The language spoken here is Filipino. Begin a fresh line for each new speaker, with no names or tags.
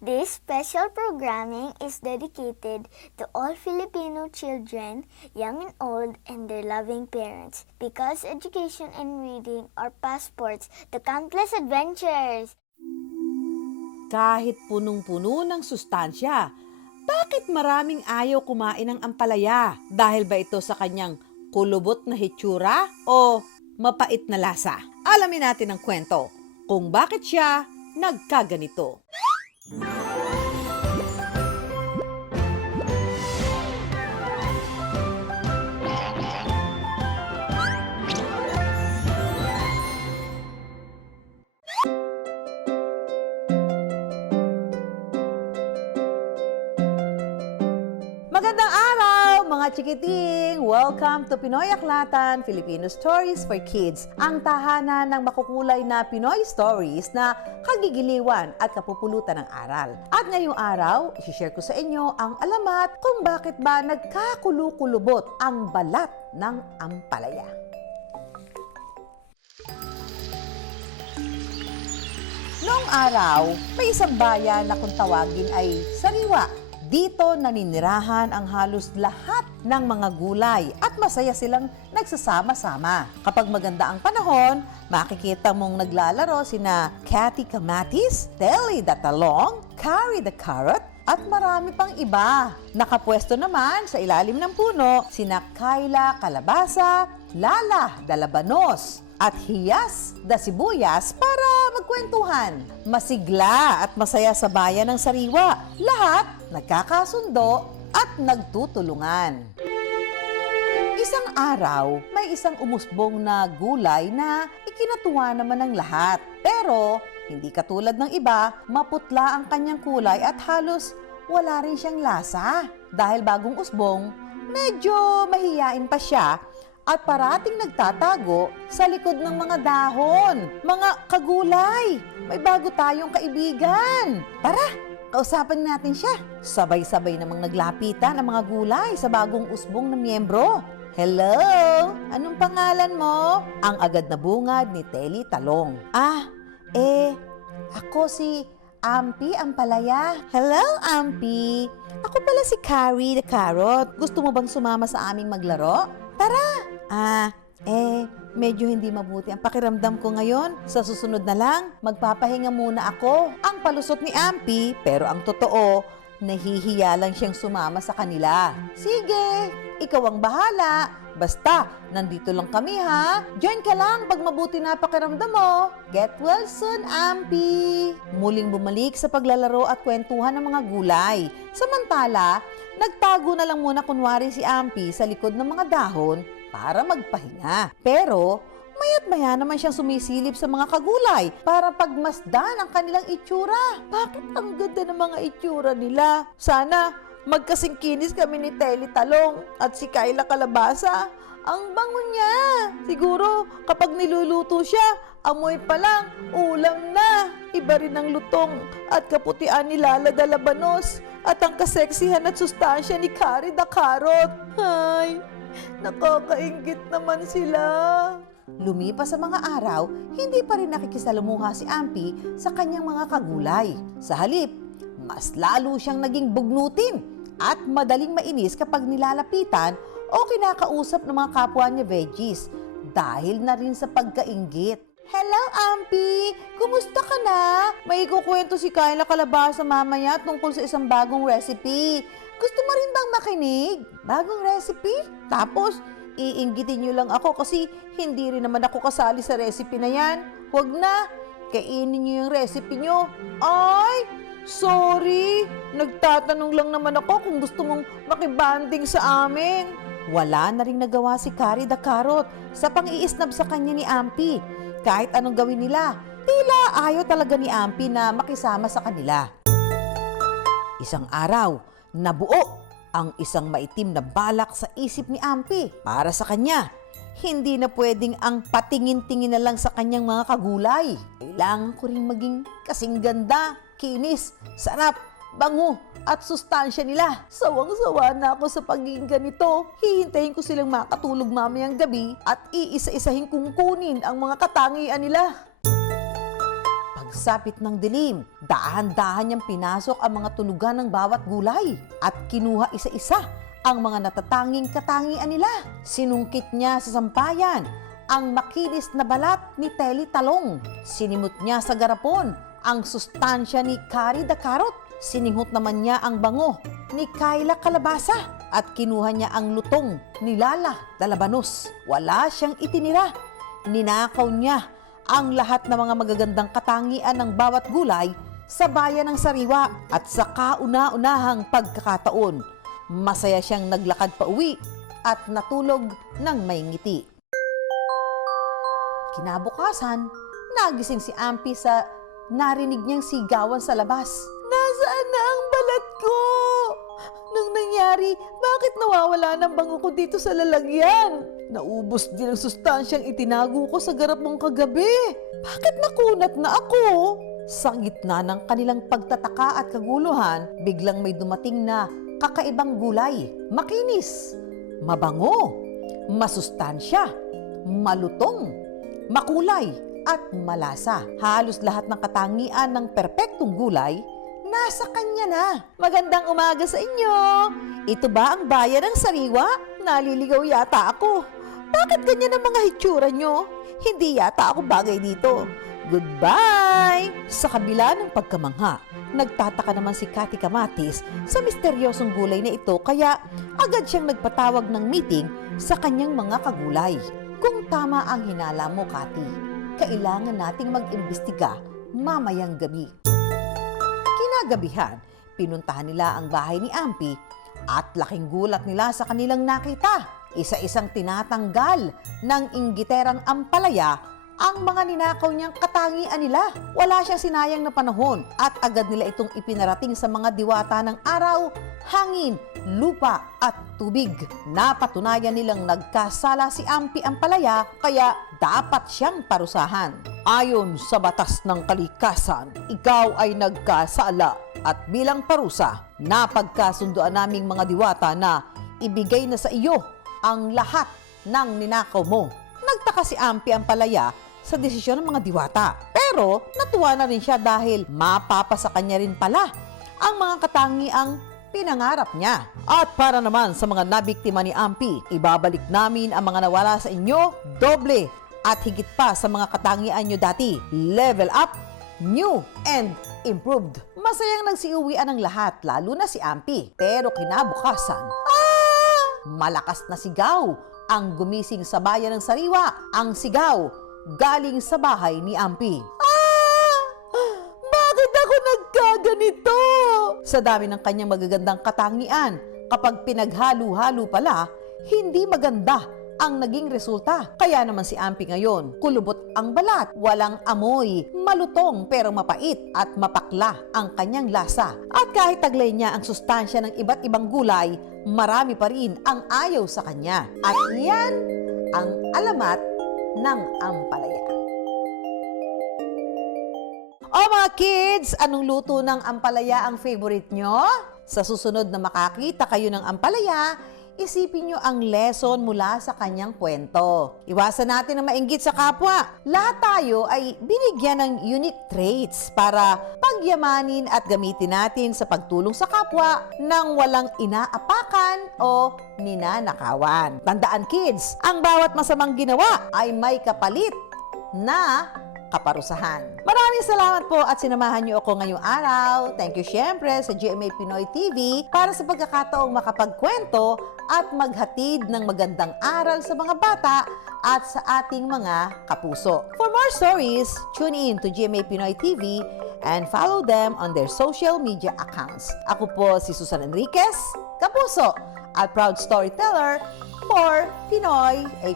This special programming is dedicated to all Filipino children, young and old, and their loving parents because education and reading are passports to countless adventures.
Kahit punong-puno ng sustansya, bakit maraming ayaw kumain ng ampalaya? Dahil ba ito sa kanyang kulubot na hitsura o mapait na lasa? Alamin natin ang kwento kung bakit siya nagkaganito. Magandang chikiting! Welcome to Pinoy Aklatan, Filipino Stories for Kids, ang tahanan ng makukulay na Pinoy stories na kagigiliwan at kapupulutan ng aral. At ngayong araw, isishare ko sa inyo ang alamat kung bakit ba nagkakulukulubot ang balat ng ampalaya. Noong araw, may isang bayan na kung tawagin ay sariwa. Dito naninirahan ang halos lahat ng mga gulay at masaya silang nagsasama-sama. Kapag maganda ang panahon, makikita mong naglalaro sina Cathy Kamatis, Telly the Talong, Carrie the Carrot, at marami pang iba. Nakapwesto naman sa ilalim ng puno sina Kyla Kalabasa, Lala Dalabanos, at hiyas da sibuyas para magkwentuhan. Masigla at masaya sa bayan ng sariwa. Lahat nagkakasundo at nagtutulungan. Isang araw, may isang umusbong na gulay na ikinatuwa naman ng lahat. Pero, hindi katulad ng iba, maputla ang kanyang kulay at halos wala rin siyang lasa. Dahil bagong usbong, medyo mahiyain pa siya at parating nagtatago sa likod ng mga dahon. Mga kagulay, may bago tayong kaibigan. Tara, kausapin natin siya. Sabay-sabay namang naglapitan ang mga gulay sa bagong usbong na miyembro. Hello! Anong pangalan mo? Ang agad na bungad ni Telly Talong. Ah, eh, ako si Ampi Ampalaya. Hello, Ampi! Ako pala si Carrie the Carrot. Gusto mo bang sumama sa aming maglaro? Tara! Ah, eh, medyo hindi mabuti ang pakiramdam ko ngayon. Sa susunod na lang, magpapahinga muna ako. Ang palusot ni Ampi, pero ang totoo, nahihiya lang siyang sumama sa kanila. Sige, ikaw ang bahala. Basta, nandito lang kami ha. Join ka lang pag mabuti na pakiramdam mo. Get well soon, Ampi. Muling bumalik sa paglalaro at kwentuhan ng mga gulay. Samantala, nagtago na lang muna kunwari si Ampi sa likod ng mga dahon para magpahinga. Pero, mayat maya naman siyang sumisilip sa mga kagulay para pagmasdan ang kanilang itsura. Bakit ang ganda ng mga itsura nila? Sana magkasingkinis kami ni Telly Talong at si Kyla Kalabasa. Ang bango niya. Siguro kapag niluluto siya, amoy pa lang, ulam na. Iba rin ang lutong at kaputian ni Lala Dalabanos at ang kaseksihan at sustansya ni Carrie the Carrot. Ay, nakakaingit naman sila. Lumipas sa mga araw, hindi pa rin nakikisalamuha si Ampi sa kanyang mga kagulay. Sa halip, mas lalo siyang naging bugnutin at madaling mainis kapag nilalapitan o kinakausap ng mga kapwa niya veggies dahil na rin sa pagkaingit. Hello, Ampi! Kumusta ka na? May ikukwento si Kyla Kalabasa mamaya tungkol sa isang bagong recipe. Gusto mo rin bang makinig? Bagong recipe? Tapos, iinggitin niyo lang ako kasi hindi rin naman ako kasali sa recipe na yan. Huwag na! Kainin niyo yung recipe niyo. Ay! Sorry! Nagtatanong lang naman ako kung gusto mong makibanding sa amin. Wala na rin nagawa si Carrie the Carrot sa pang-iisnab sa kanya ni Ampi. Kahit anong gawin nila, tila ayaw talaga ni Ampi na makisama sa kanila. Isang araw, nabuo ang isang maitim na balak sa isip ni Ampi para sa kanya. Hindi na pwedeng ang patingin-tingin na lang sa kanyang mga kagulay. Kailangan ko rin maging kasing ganda, kinis, sarap, bango, at sustansya nila. Sawang-sawa na ako sa pagiging ganito. Hihintayin ko silang makatulog mamayang gabi at iisa-isahin kong kunin ang mga katangian nila. pagsapit ng dilim, dahan-dahan niyang pinasok ang mga tulugan ng bawat gulay at kinuha isa-isa ang mga natatanging katangian nila. Sinungkit niya sa sampayan ang makinis na balat ni Telly Talong. Sinimot niya sa garapon ang sustansya ni Kari da Carrot. Sininghot naman niya ang bango ni Kyla Kalabasa at kinuha niya ang lutong ni Lala Dalabanos. Wala siyang itinira. Ninakaw niya ang lahat ng mga magagandang katangian ng bawat gulay sa bayan ng Sariwa at sa kauna-unahang pagkakataon. Masaya siyang naglakad pa uwi at natulog ng may ngiti. Kinabukasan, nagising si Ampi sa narinig niyang sigawan sa labas. Nasaan na ang balat ko? Nang nangyari, bakit nawawala ng bango ko dito sa lalagyan? Naubos din ang sustansyang itinago ko sa garap mong kagabi. Bakit nakunat na ako? Sa gitna ng kanilang pagtataka at kaguluhan, biglang may dumating na kakaibang gulay. Makinis, mabango, masustansya, malutong, makulay at malasa. Halos lahat ng katangian ng perpektong gulay nasa kanya na. Magandang umaga sa inyo. Ito ba ang bayan ng sariwa? Naliligaw yata ako. Bakit ganyan ang mga hitsura nyo? Hindi yata ako bagay dito. Goodbye! Sa kabila ng pagkamangha, nagtataka naman si Kati Kamatis sa misteryosong gulay na ito kaya agad siyang nagpatawag ng meeting sa kanyang mga kagulay. Kung tama ang hinala mo, Kati, kailangan nating mag-imbestiga mamayang gabi. Kinagabihan, pinuntahan nila ang bahay ni Ampi at laking gulat nila sa kanilang nakita. Isa-isang tinatanggal ng inggiterang ampalaya ang mga ninakaw niyang katangian nila. Wala siyang sinayang na panahon at agad nila itong ipinarating sa mga diwata ng araw, hangin, lupa at tubig. Napatunayan nilang nagkasala si Ampi Ampalaya kaya dapat siyang parusahan. Ayon sa batas ng kalikasan, ikaw ay nagkasala at bilang parusa, napagkasunduan naming mga diwata na ibigay na sa iyo ang lahat ng ninakaw mo. Nagtaka si Ampi ang palaya sa desisyon ng mga diwata. Pero natuwa na rin siya dahil mapapa sa kanya rin pala ang mga katangiang pinangarap niya. At para naman sa mga nabiktima ni Ampi, ibabalik namin ang mga nawala sa inyo doble at higit pa sa mga katangian nyo dati. Level up, new, and improved. Masayang nagsiuwian ng lahat, lalo na si Ampi. Pero kinabukasan, ah! Malakas na sigaw ang gumising sa bayan ng Sariwa. Ang sigaw galing sa bahay ni Ampi. Sa dami ng kanyang magagandang katangian, kapag pinaghalo-halo pala, hindi maganda ang naging resulta. Kaya naman si Ampi ngayon, kulubot ang balat, walang amoy, malutong pero mapait at mapakla ang kanyang lasa. At kahit taglay niya ang sustansya ng iba't ibang gulay, marami pa rin ang ayaw sa kanya. At yan ang alamat ng ampalaya. O mga kids, anong luto ng ampalaya ang favorite nyo? Sa susunod na makakita kayo ng ampalaya, isipin nyo ang lesson mula sa kanyang kwento. Iwasan natin na mainggit sa kapwa. Lahat tayo ay binigyan ng unique traits para pagyamanin at gamitin natin sa pagtulong sa kapwa nang walang inaapakan o ninanakawan. Tandaan kids, ang bawat masamang ginawa ay may kapalit na kaparusahan. Maraming salamat po at sinamahan niyo ako ngayong araw. Thank you syempre sa GMA Pinoy TV para sa pagkakataong makapagkwento at maghatid ng magandang aral sa mga bata at sa ating mga kapuso. For more stories, tune in to GMA Pinoy TV and follow them on their social media accounts. Ako po si Susan Enriquez, Kapuso, at proud storyteller for Pinoy A+.